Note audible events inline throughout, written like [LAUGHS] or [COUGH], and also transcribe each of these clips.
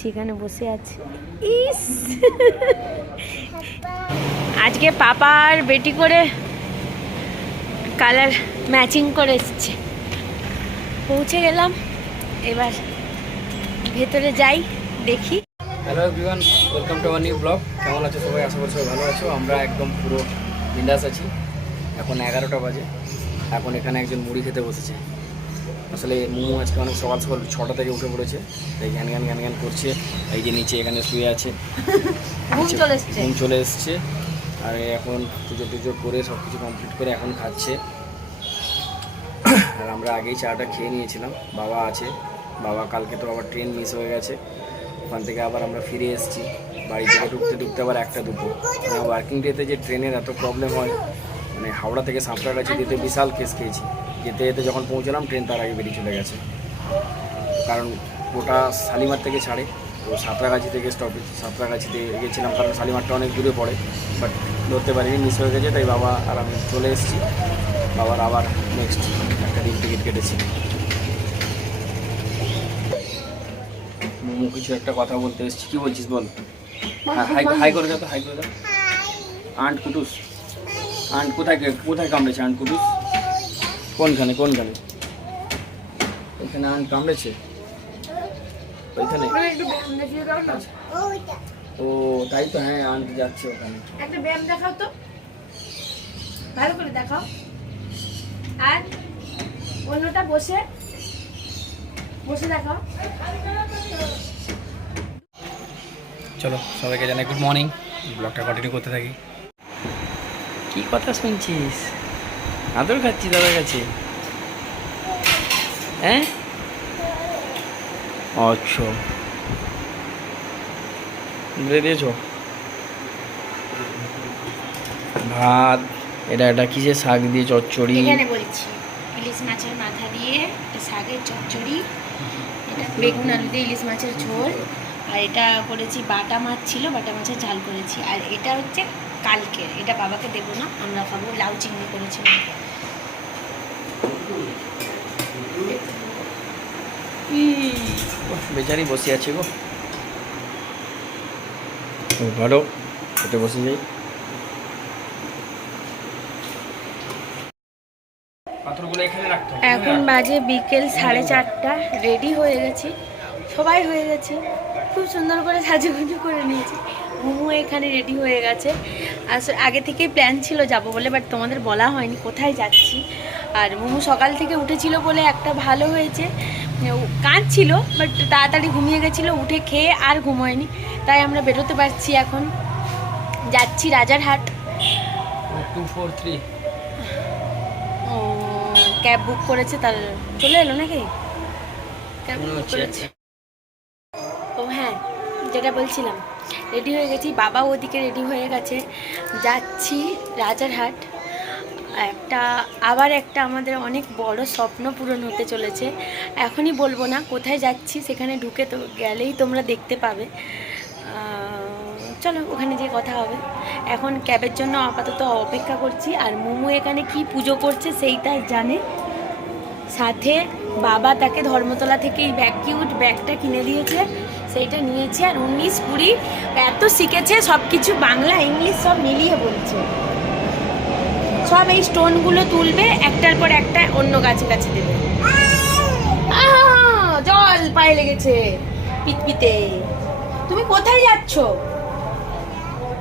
সেখানে বসে আছে। ইস! আজকে পাপার বেটি করে কালার ম্যাচিং করে এসছে। পৌঁছে গেলাম এবার ভেতরে যাই দেখি। Hello everyone welcome to our new blog কেমন আছো সবাই? আশা করি সবাই ভালো আছো। আমরা একদম পুরো বিন্দাস আছি। এখন এগারোটা বাজে। এখন এখানে একজন মুড়ি খেতে বসেছে। আসলে মোমো আজকে অনেক সকাল সকাল ছটা থেকে উঠে পড়েছে তাই জ্ঞান জ্ঞান জ্ঞান জ্ঞান করছে এই যে নিচে এখানে শুয়ে আছে। [LAUGHS] ঘুম চলে এসছে। ঘুম চলে এসছে আর এখন পুজো টুজো করে সব কিছু কমপ্লিট করে এখন খাচ্ছে। আর আমরা আগেই চাটা খেয়ে নিয়েছিলাম বাবা আছে বাবা কালকে তো আবার ট্রেন মিস হয়ে গেছে। ওখান থেকে আবার আমরা ফিরে এসেছি বাড়ি থেকে ঢুকতে ঢুকতে আবার একটা দুটো। মানে ওয়ার্কিং ডেতে যে ট্রেনের এত প্রবলেম হয় মানে হাওড়া থেকে সাঁতরাগাছি যেতে বিশাল কেস খেয়েছি। যেতে যেতে যখন পৌঁছলাম ট্রেন তার আগে বেরিয়ে চলে গেছে। কারণ ওটা শালিমার থেকে ছাড়ে। তো সাঁতরাগাছি থেকে স্টপেজ সাঁতরাগাছিতে গেছিলাম কারণ শালিমারটা অনেক দূরে পড়ে। বাট ধরতে পারিনি মিস হয়ে গেছে তাই বাবা আর আমি চলে এসেছি। বাবার আবার নেক্সট একটা দিন টিকিট কেটেছি। মোমো কিছু একটা কথা বলতে এসেছি। কি বলছিস বল? হ্যাঁ, হাই হাই করে দাও তো হাই করে দাও। আন্ট কুটুস। আন্ট কোথায় কোথায় কামড়েছে আন্ট কুটুস? কোনখানে কোনখানে? ওইখানে আন কামড়েছে? ওইখানে? ও তাই তো হ্যাঁ আন্ট যাচ্ছে ওখানে। একটা ব্যায়াম দেখাও তো। ভালো করে দেখাও। আর অন্যটা বসে বসে দেখাও। চলো সবাইকে জানাই গুড মর্নিং ব্লগটা কন্টিনিউ করতে থাকি। কি কথা শুনছিস? আদর খাচ্ছি দাদার কাছে। হ্যাঁ? আচ্ছা। দিয়ে দিয়েছ? ভাত, এটা এটা কিসের শাক দিয়ে চচ্চড়ি? এখানে ইলিশ মাছের মাথা দিয়ে শাকের চচ্চড়ি, এটা বেগুন আলু দিয়ে ইলিশ মাছের ঝোল, আর এটা করেছি বাটা মাছ ছিল, বাটা মাছের ঝাল করেছি। আর এটা হচ্ছে কালকে এটা বাবাকে দেবো না, আমরা খাব, লাউ চিংড়ি করেছিলাম। বেচারি বসে আছে গো। ভালো খেতে বসে যাই এখানে। এখন বাজে বিকেল সাড়ে চারটা রেডি হয়ে গেছি। সবাই হয়ে গেছে খুব সুন্দর করে সাজুগুজু করে নিয়েছি। মোমো এখানে রেডি হয়ে গেছে। আসলে আগে থেকেই প্ল্যান ছিল যাব বলে বাট তোমাদের বলা হয়নি কোথায় যাচ্ছি। আর মোমো সকাল থেকে উঠেছিল বলে একটা ভালো হয়েছে। কাঁদছিল বাট তাড়াতাড়ি ঘুমিয়ে গেছিল উঠে খেয়ে আর ঘুমোয়নি। তাই আমরা বেরোতে পারছি এখন। যাচ্ছি রাজারহাট। ও ক্যাব বুক করেছে তার চলে এলো নাকি? ক্যাব বুক করেছে। ও হ্যাঁ যেটা বলছিলাম। রেডি হয়ে গেছি বাবা ওদিকে রেডি হয়ে গেছে। যাচ্ছি রাজারহাট। একটা, আবার একটা আমাদের অনেক বড় স্বপ্ন পূরণ হতে চলেছে। এখনই বলব না কোথায় যাচ্ছি, সেখানে ঢুকে তো গেলেই তোমরা দেখতে পাবে। চলো ওখানে যে কথা হবে। এখন ক্যাবের জন্য আপাতত অপেক্ষা করছি, আর মোমো এখানে কি পুজো করছে সেইটাই জানে। সাথে বাবা তাকে ধর্মতলা থেকে এই ব্যাগ কিউট ব্যাগটা কিনে দিয়েছে, সেইটা নিয়েছে, আর উনিশ কুড়ি এত শিখেছে সব কিছু বাংলা, ইংলিশ সব মিলিয়ে বলছে। সব এই স্টোনগুলো তুলবে একটার পর একটা অন্য গাছে গাছে দেবে। আহ, জল পায়ে লেগেছে পিতপিতে তুমি কোথায় যাচ্ছ?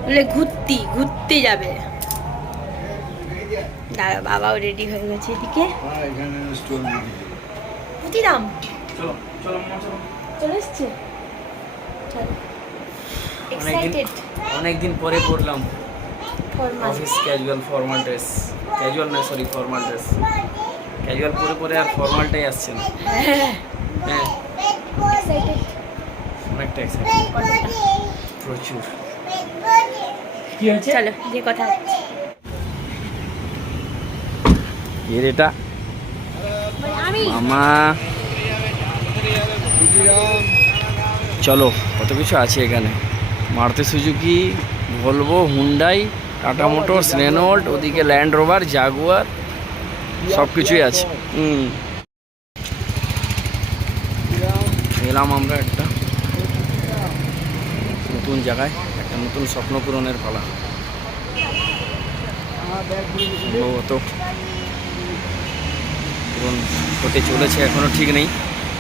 বলে ঘুরতি ঘুরতে যাবে। দাঁড়া বাবাও রেডি হয়ে গেছে এদিকে। পুতিরাম চলো চলো মামা, চলো। চলে এসছে? চলো। অনেকদিন পরে পড়লাম office casual formal dress casual না সরি ফর্মাল ড্রেস ক্যাজুয়াল পরে পরে আর ফর্মালটাই আসছে না। হ্যাঁ। অনেকটা এক্সাইটেড প্রচুর। কি হয়েছে? চলো যে কথা এর এটা? মামা। চলো কত কিছু আছে এখানে। Maruti Suzuki Volvo Hyundai Tata Motors Renault ওদিকে ল্যান্ড রোভার জাগুয়ার সব কিছুই আছে এলাম আমরা একটা নতুন জায়গায়, একটা নতুন স্বপ্ন পূরণের পালা। সম্ভবত পূরণ হতে চলেছে এখনও ঠিক নেই,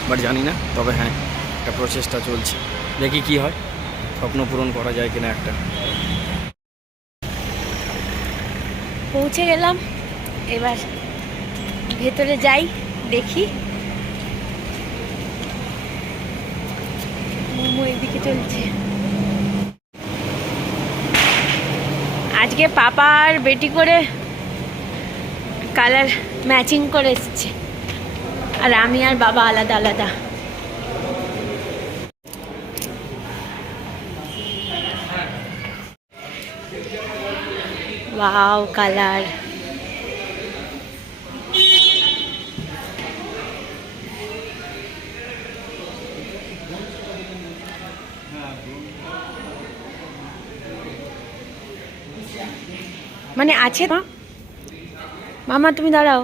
বাট জানি না, তবে হ্যাঁ একটা প্রচেষ্টা চলছে। দেখি কি হয়, স্বপ্ন পূরণ করা যায় কিনা একটা। পৌঁছে গেলাম। এবার ভেতরে যাই, দেখি। মোমো এদিকে চলছে। আজকে পাপা আর বেটি করে কালার ম্যাচিং করে এসছে। আর আমি আর বাবা আলাদা আলাদা। ওয়াও কালার মানে আছে মা মামা, তুমি দাঁড়াও।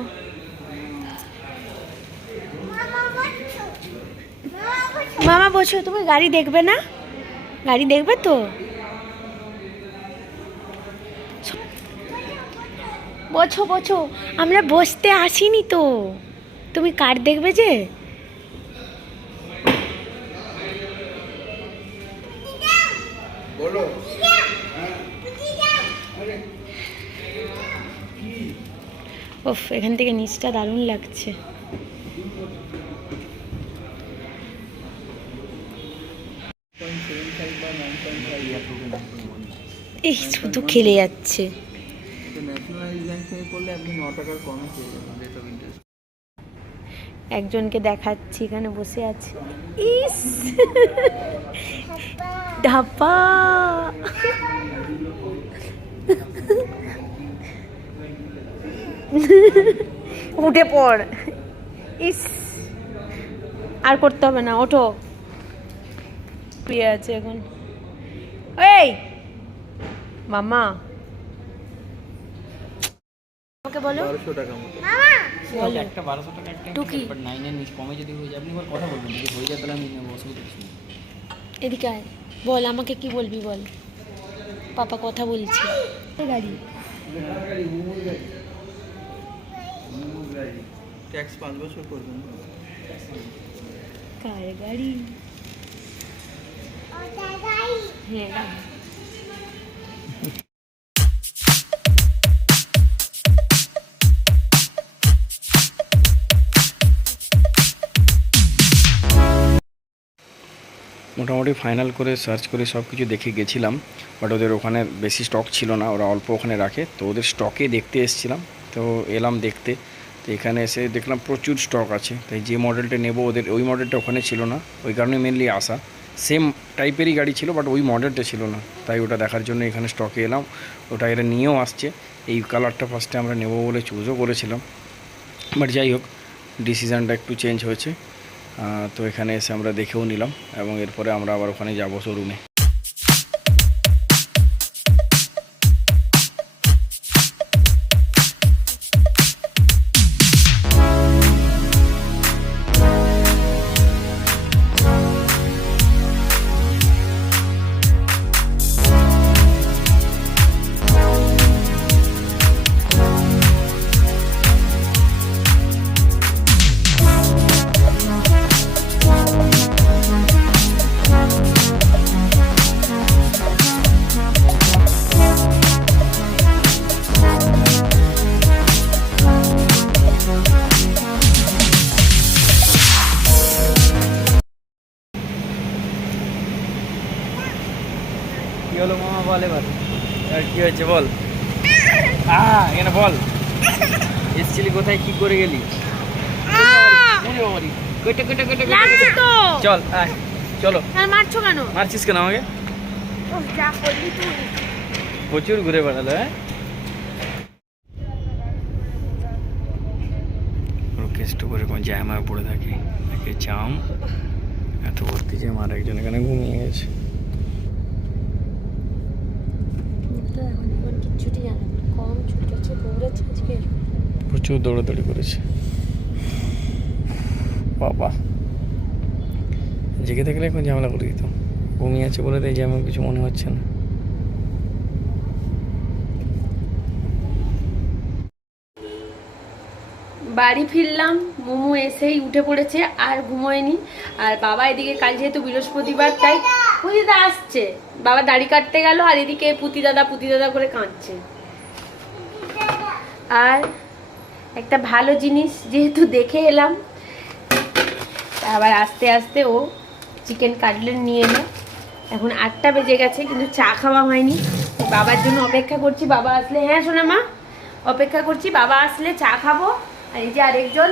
মামা বসো, তুমি গাড়ি দেখবে না? গাড়ি দেখবে তো? বছো বছো আমরা বসতে আসিনি তো। তুমি কার দেখবে যে? ওফ এখান থেকে নিচটা দারুণ লাগছে। এই শুধু খেলে যাচ্ছে। একজনকে দেখাচ্ছি, এখানে বসে আছে। ইস! ধাপা উঠে পড়। ইস! আর করতে হবে না, ওঠো। প্রিয়া আছে এখন। এই! মামা ওকে বলো? টাকা মতো। বলো। একটা বারোশো টাকা একটা টুকি। বাট নাইনের নিচ কমে যদি হয়ে যায় আপনি এবার কথা বলবেন যদি হয়ে যায় তাহলে আমি নেব অসুবিধা কিছু নেই। এদিকে আয়। বল আমাকে কি বলবি বল? পাপা কথা বলছে। গাড়ি। ট্যাক্স পাঁচ বছর করবেন কার গাড়ি? হ্যাঁ দাঁড়া। মোটামুটি ফাইনাল করে সার্চ করে সব কিছু দেখে গেছিলাম বাট ওদের ওখানে বেশি স্টক ছিল না, ওরা অল্প ওখানে রাখে, তো ওদের স্টকে দেখতে এসেছিলাম, তো এলাম দেখতে, তো এখানে এসে দেখলাম প্রচুর স্টক আছে, তাই যে মডেলটা নেব ওদের, ওই মডেলটা ওখানে ছিল না, ওই কারণে মেনলি আসা সেম টাইপেরই গাড়ি ছিল বাট ওই মডেলটা ছিল না, তাই ওটা দেখার জন্য এখানে স্টকে এলাম, ওটা এরা নিয়েও আসছে, এই কালারটা ফার্স্টে আমরা নেব বলে চুজও করেছিলাম বাট যাই হোক ডিসিশানটা একটু চেঞ্জ হয়েছে তো এখানে এসে আমরা দেখেও নিলাম এবং এরপরে আমরা আবার ওখানে যাব শোরুমে। হয়েছে বল। এখানে বল। এসছিলি কোথায়? কি করে গেলি? চল চলো। মারছো কেন? মারছিস কেন আমাকে? যা প্রচুর ঘুরে বেড়ালো হ্যাঁ? কেষ্ট করে কোন জ্যামায় পড়ে থাকে। একে জাম এত ভর্তি জ্যাম আর একজন এখানে ঘুমিয়ে গেছে তো এখন এখন কিচ্ছুটি জানে না কম ছুটেছে দৌড়েছে আজকে প্রচুর দৌড়াদৌড়ি করেছে। বাবা। জেগে থাকলে এখন ঝামেলা করে দিত। ঘুমিয়ে আছে বলে তাই যেমন কিছু মনে হচ্ছে না। বাড়ি ফিরলাম, মোমো এসেই উঠে পড়েছে, আর ঘুমোয়নি। আর বাবা এদিকে কাল যেহেতু বৃহস্পতিবার, তাই পুতিদা আসছে। বাবা দাড়ি কাটতে গেল, আর এদিকে পুতি দাদা পুতি দাদা করে কাঁদছে। আর একটা ভালো জিনিস যেহেতু দেখে এলাম। আবার আস্তে আস্তে ও চিকেন কাটলেট নিয়ে এলো। এখন আটটা বেজে গেছে, কিন্তু চা খাওয়া হয়নি। বাবার জন্য অপেক্ষা করছি, বাবা আসলে হ্যাঁ শোনা মা অপেক্ষা করছি, বাবা আসলে চা খাব। আর এই যে আরেকজন।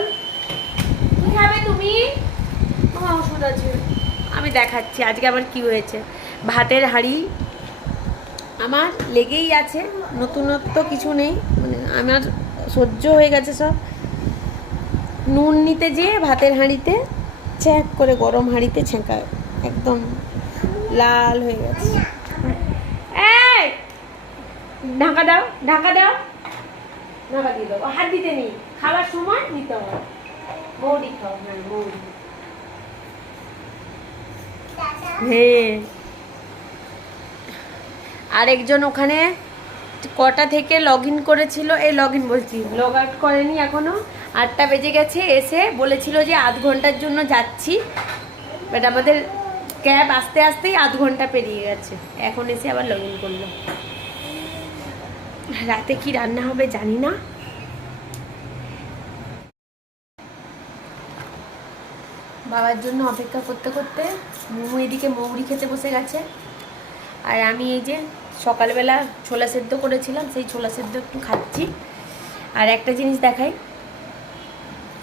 খাবে তুমি? আমার ওষুধ আছে। আমি দেখাচ্ছি, আজকে আবার কি হয়েছে? ভাতের হাঁড়ি আমার লেগেই আছে, নতুনত্ব কিছু নেই। মানে আমার সহ্য হয়ে গেছে সব। নুন নিতে যেয়ে ভাতের হাঁড়িতে চ্যাক করে গরম হাঁড়িতে ছেঁকায় একদম লাল হয়ে গেছে। এই, ঢাকা দাও ঢাকা দাও। ঢাকা দিয়ে দাও। হাত দিতে নেই। খাবার সময় নিতে হবে। মৌরি খাও হ্যাঁ মৌরি হ্যাঁ। আরেকজন ওখানে কটা থেকে লগ ইন করেছিল? এই লগ ইন বলছি। লগ আউট করেনি এখনও। আটটা বেজে গেছে, এসে বলেছিল যে আধ ঘণ্টার জন্য যাচ্ছি। বাট আমাদের ক্যাব আসতে আসতেই আধ ঘণ্টা পেরিয়ে গেছে। এখন এসে আবার লগ ইন করল। রাতে কি রান্না হবে জানি না। বাবার জন্য অপেক্ষা করতে করতে মোমো এদিকে মৌরি খেতে বসে গেছে। আর আমি এই যে সকালবেলা ছোলা সেদ্ধ করেছিলাম, সেই ছোলা সেদ্ধ একটু খাচ্ছি। আর একটা জিনিস দেখাই।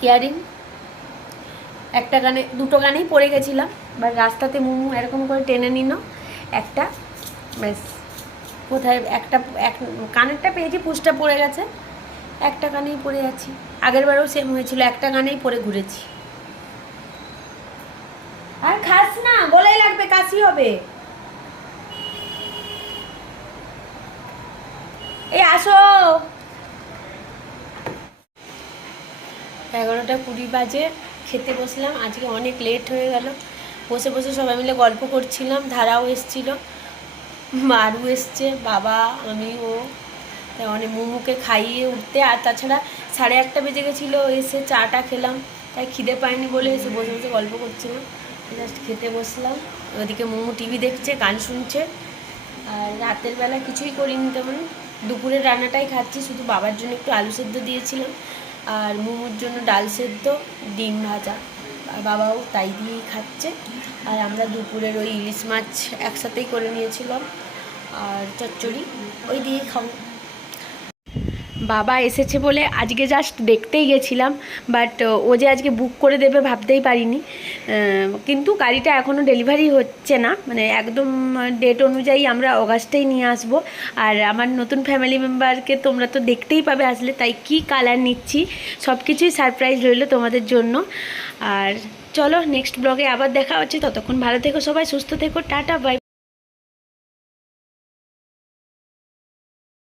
ইয়ারিং, একটা গানে, দুটো গানেই পড়ে গেছিলাম বা রাস্তাতে মোমো এরকম করে টেনে নিল, একটা, ব্যাস। কোথায় একটা, এক, কানেরটা পেয়েছি, পুষটা পড়ে গেছে, একটা গানেই পড়ে আছি। আগের বারেও সেম হয়েছিল, একটা গানেই পরে ঘুরেছি। আর খাস না, গলায় লাগবে, কাশি হবে। এই, আসো। এগারোটা কুড়ি বাজে, খেতে বসলাম, আজকে অনেক লেট হয়ে গেল। বসে বসে সবাই মিলে গল্প করছিলাম, ধারাও এসছিল, মারু এসছে, বাবা, আমি, ও অনেক মোমোকে খাইয়ে উঠতে, আর তাছাড়া সাড়ে আটটা বেজে গেছিল, এসে চাটা খেলাম, তাই খিদে পাইনি বলে এসে বসে বসে গল্প করছিলাম। জাস্ট খেতে বসলাম, ওদিকে মোমো টিভি দেখছে, গান শুনছে, আর রাতের বেলা কিছুই করিনি তেমন। দুপুরের রান্নাটাই খাচ্ছি, শুধু বাবার জন্য একটু আলু সেদ্ধ দিয়েছিলাম আর মোমোর জন্য ডাল সেদ্ধ, ডিম ভাজা। আর বাবাও তাই দিয়েই খাচ্ছে। আর আমরা দুপুরের ওই ইলিশ মাছ একসাথেই করে নিয়েছিলাম আর চচ্চড়ি, ওই দিয়েই খাব। বাবা এসেছে বলে আজকে জাস্ট দেখতেই গেছিলাম বাট ও যে আজকে বুক করে দেবে ভাবতেই পারিনি। কিন্তু গাড়িটা এখনও ডেলিভারি হচ্ছে না। মানে একদম ডেট অনুযায়ী আমরা অগাস্টেই নিয়ে আসব। আর আমার নতুন ফ্যামিলি মেম্বারকে তোমরা তো দেখতেই পাবে আসলে, তাই কি কালার নিচ্ছি সব কিছুই সারপ্রাইজ রইল তোমাদের জন্য। আর চলো নেক্সট ব্লগে আবার দেখা হচ্ছে। ততক্ষণ ভালো থেকো সবাই, সুস্থ থেকো, টাটা বাই